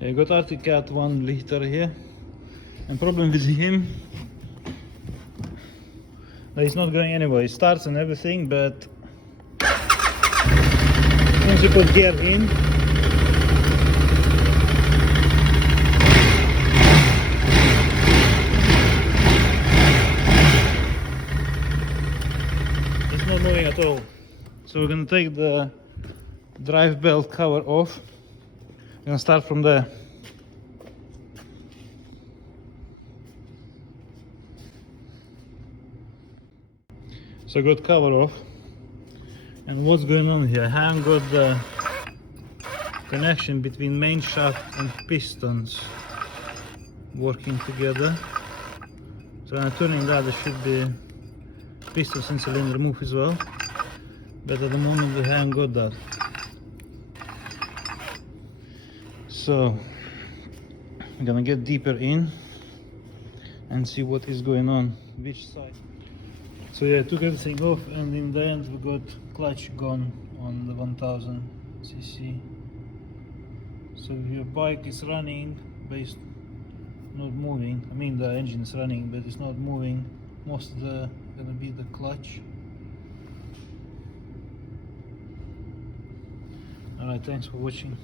Yeah, I got Arctic 1 liter here, and problem with him, it's not going anywhere. It starts and everything, but once you put gear in, it's not moving at all. So we're gonna take the drive belt cover off. We're gonna start from there. So I got cover off, and what's going on here? I haven't got the connection between main shaft and pistons working together. So when I'm turning that, there should be pistons and cylinder move as well, but at the moment we haven't got that. So I'm gonna get deeper in and see what is going on, which side. So yeah, I took everything off, and in the end we got clutch gone on the 1000 cc. So if your bike is running, but it's not moving, I mean the engine is running but it's not moving, most of the gonna be the clutch. Alright, thanks for watching.